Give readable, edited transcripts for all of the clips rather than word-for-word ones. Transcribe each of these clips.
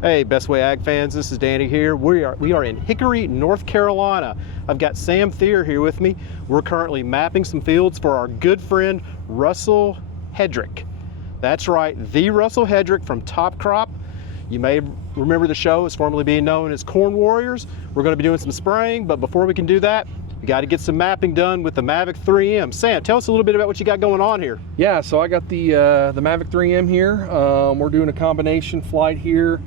Hey, Bestway Ag fans, this is Danny here. We are in Hickory, North Carolina. I've got Sam Thier here with me. We're currently mapping some fields for our good friend, Russell Hedrick. That's right, the Russell Hedrick from Top Crop. You may remember the show as formerly being known as Corn Warriors. We're going to be doing some spraying, but before we can do that, we got to get some mapping done with the Mavic 3M. Sam, tell us a little bit about what you got going on here. Yeah, so I got the Mavic 3M here. We're doing a combination flight here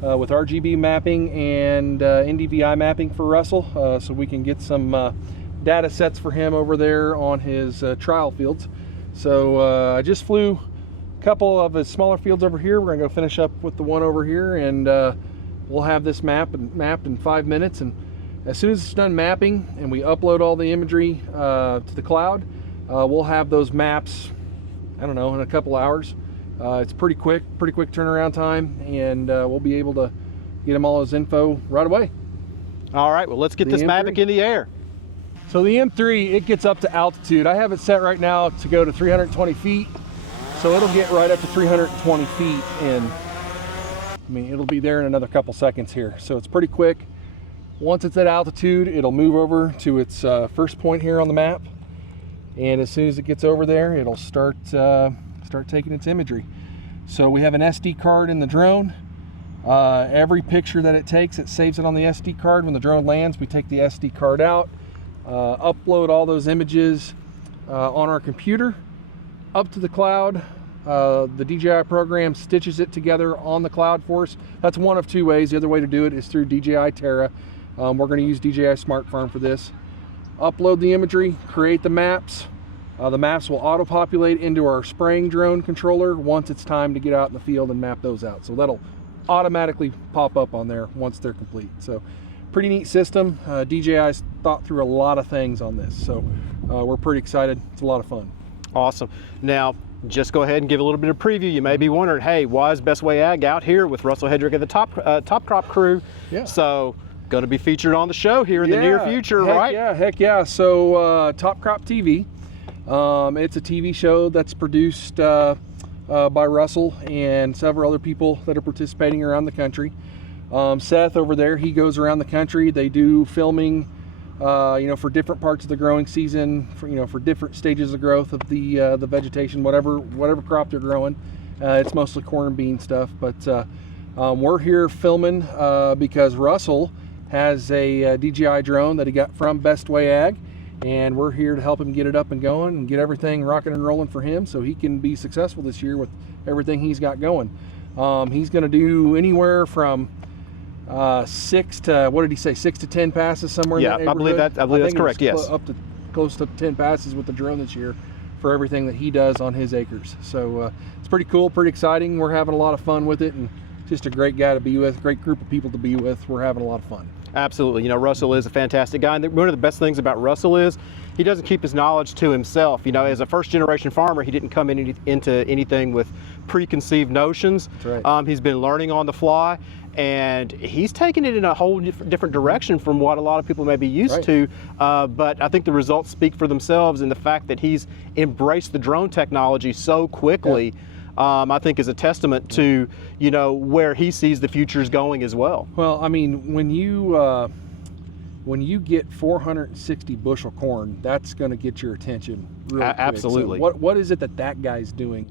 with RGB mapping and NDVI mapping for Russell, so we can get some data sets for him over there on his trial fields. So I just flew a couple of his smaller fields over here. We're gonna go finish up with the one over here, and we'll have this mapped in 5 minutes. And as soon as it's done mapping and we upload all the imagery to the cloud, we'll have those maps, I don't know, in a couple hours. It's pretty quick turnaround time, and we'll be able to get him all his info right away. All right, well, let's get this Mavic in the air. So the M3, it gets up to altitude. I have it set right now to go to 320 feet, so it'll get right up to 320 feet, and I mean, it'll be there in another couple seconds here. So it's pretty quick. Once it's at altitude, it'll move over to its first point here on the map, and as soon as it gets over there, it'll start taking its imagery. So we have an SD card in the drone. Every picture that it takes, it saves it on the SD card. When the drone lands, we take the SD card out, upload all those images on our computer up to the cloud. The DJI program stitches it together on the cloud for us. That's one of two ways. The other way to do it is through DJI 𝗤𝗲. We're going to use DJI Smart Farm for this. Upload the imagery, create the maps. The maps will auto-populate into our spraying drone controller once it's time to get out in the field and map those out. So that'll automatically pop up on there once they're complete. So pretty neat system. DJI's thought through a lot of things on this. So we're pretty excited. It's a lot of fun. Awesome. Now, just go ahead and give a little bit of preview. You may be wondering, hey, why is Bestway Ag out here with Russell Hedrick and the Top Crop crew? Yeah. So, going to be featured on the show here in the near future, right? Heck yeah. So Top Crop TV. It's a TV show that's produced by Russell and several other people that are participating around the country. Seth over there, he goes around the country. They do filming, for different parts of the growing season, for different stages of growth of the vegetation, whatever crop they're growing. It's mostly corn and bean stuff, but we're here filming because Russell has a DJI drone that he got from Bestway Ag. And we're here to help him get it up and going and get everything rocking and rolling for him so he can be successful this year with everything he's got going. He's going to do anywhere from 6 to, what did he say, 6 to 10 passes somewhere in that neighborhood? I believe that's correct, yes. Up to close to 10 passes with the drone this year for everything that he does on his acres. So it's pretty cool, pretty exciting. We're having a lot of fun with it, and just a great guy to be with, great group of people to be with. We're having a lot of fun. Absolutely. You know, Russell is a fantastic guy. And one of the best things about Russell is he doesn't keep his knowledge to himself. You know, as a first-generation farmer, he didn't come into anything with preconceived notions. That's right. He's been learning on the fly, and he's taken it in a whole different direction from what a lot of people may be used to. But I think the results speak for themselves, and the fact that he's embraced the drone technology so quickly, I think is a testament to, where he sees the future's going as well. Well, I mean, when you get 460 bushel corn, that's going to get your attention really quick. Absolutely. So what is it that guy's doing?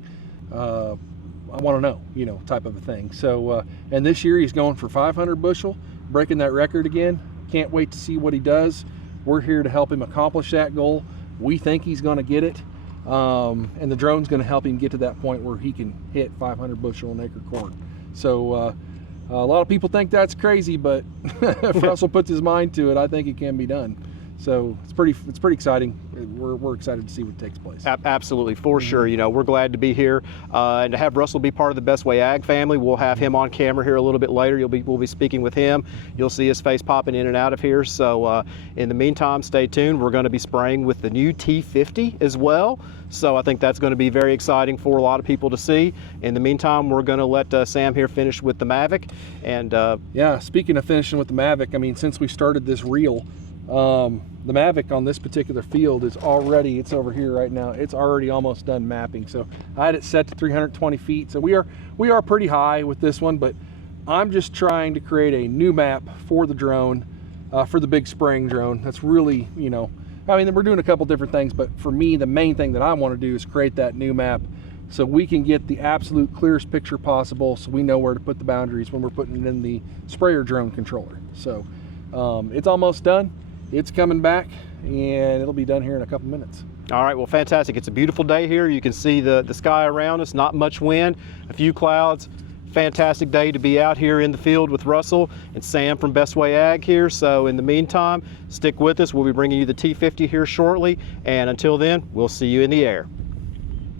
I want to know, type of a thing. So, and this year he's going for 500 bushel, breaking that record again. Can't wait to see what he does. We're here to help him accomplish that goal. We think he's going to get it. And the drone's going to help him get to that point where he can hit 500 bushel an acre corn. So a lot of people think that's crazy, but if Russell puts his mind to it, I think it can be done. So it's pretty exciting. We're excited to see what takes place. Absolutely, for sure. We're glad to be here and to have Russell be part of the Bestway Ag family. We'll have him on camera here a little bit later. We'll be speaking with him. You'll see his face popping in and out of here. So in the meantime, stay tuned. We're going to be spraying with the new T50 as well. So I think that's going to be very exciting for a lot of people to see. In the meantime, we're going to let Sam here finish with the Mavic. And yeah, speaking of finishing with the Mavic, I mean, since we started this reel, the Mavic on this particular field is already, it's over here right now, it's already almost done mapping. So I had it set to 320 feet. So we are pretty high with this one, but I'm just trying to create a new map for the drone, for the big spraying drone. That's really, you know, I mean, we're doing a couple different things, but for me, the main thing that I want to do is create that new map so we can get the absolute clearest picture possible, so we know where to put the boundaries when we're putting it in the sprayer drone controller. So it's almost done. It's coming back, and it'll be done here in a couple minutes. All right, well, fantastic. It's a beautiful day here. You can see the sky around us, not much wind, a few clouds. Fantastic day to be out here in the field with Russell and Sam from Bestway Ag here. So in the meantime, stick with us. We'll be bringing you the T50 here shortly. And until then, we'll see you in the air.